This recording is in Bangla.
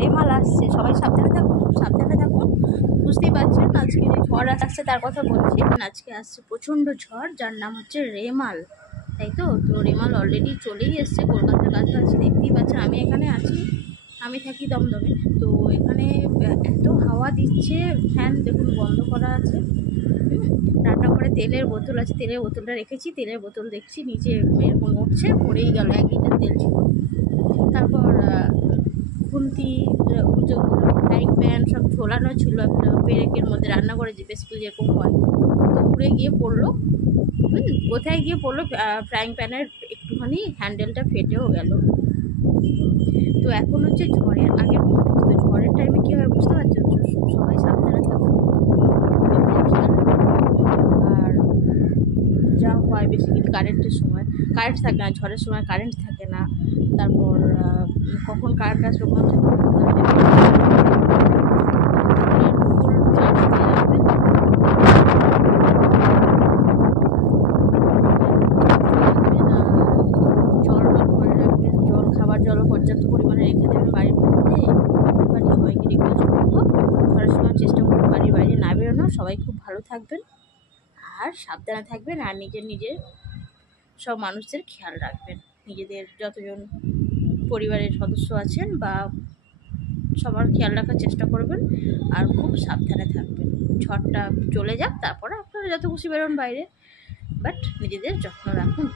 রেমাল আসছে, সবাই সাবধানে থাকুন, সাবধানে থাকুন। বুঝতেই পারছেন আজকে যে ঝড় আসছে তার কথা বলছি। আজকে আসছে প্রচণ্ড ঝড়, যার নাম হচ্ছে রেমাল, তাই তো। তো রেমাল অলরেডি চলেই এসছে, কলকাতার কাছাকাছি দেখতেই পাচ্ছেন। আমি এখানে আছি, আমি থাকি দমদমে। তো এখানে এত হাওয়া দিচ্ছে, ফ্যান দেখুন বন্ধ করা আছে। রান্নাঘরে তেলের বোতল আছে, তেলের বোতলটা রেখেছি, তেলের বোতল দেখছি নিচে এরকম উঠছে, পড়েই গেল, 1 লিটার তেল ছিল। তারপর খুন্তি, ফ্রাইং প্যান সব ঝোলানো ছিল একটা পেরেকের মধ্যে, রান্নাঘরে যে বেসিক্যালি যেরকম হয়, তো উড়ে গিয়ে পড়লো। কোথায় গিয়ে পড়লো, ফ্রাইং প্যানের একটুখানি হ্যান্ডেলটা ফেটেও গেল। তো এখন হচ্ছে ঝড়ের আগের মুহূর্ত, তো ঝড়ের টাইমে কী হয় বুঝতে পারছেন, সবাই সাবধানে থাকুন। আর যা হয় বেসিক্যালি কারেন্টের সময় কারেন্ট থাকে না, ঝড়ের সময় কারেন্ট থাকে না। তারপর কখন কারেন্ট আসবে কোনো ঠিক জলও পর্যাপ্ত পরিমাণে রেখে দেবেন বাড়ির মধ্যে। বাড়ি সবাইকে রিকোয়েস্ট করবো ঝড়ের সময় চেষ্টা করুন বাড়ির বাইরে না বেরোনো। সবাই খুব ভালো থাকবেন আর সাবধানে থাকবেন, আর নিজের সব মানুষদের খেয়াল রাখবেন। নিজেদের যতজন পরিবারের সদস্য আছেন বা সবার খেয়াল রাখার চেষ্টা করবেন, আর খুব সাবধানে থাকবেন। ঝড়টা চলে যাক, তারপরে আপনারা যত খুশি বেরোন বাইরে, বাট নিজেদের যত্ন রাখুন।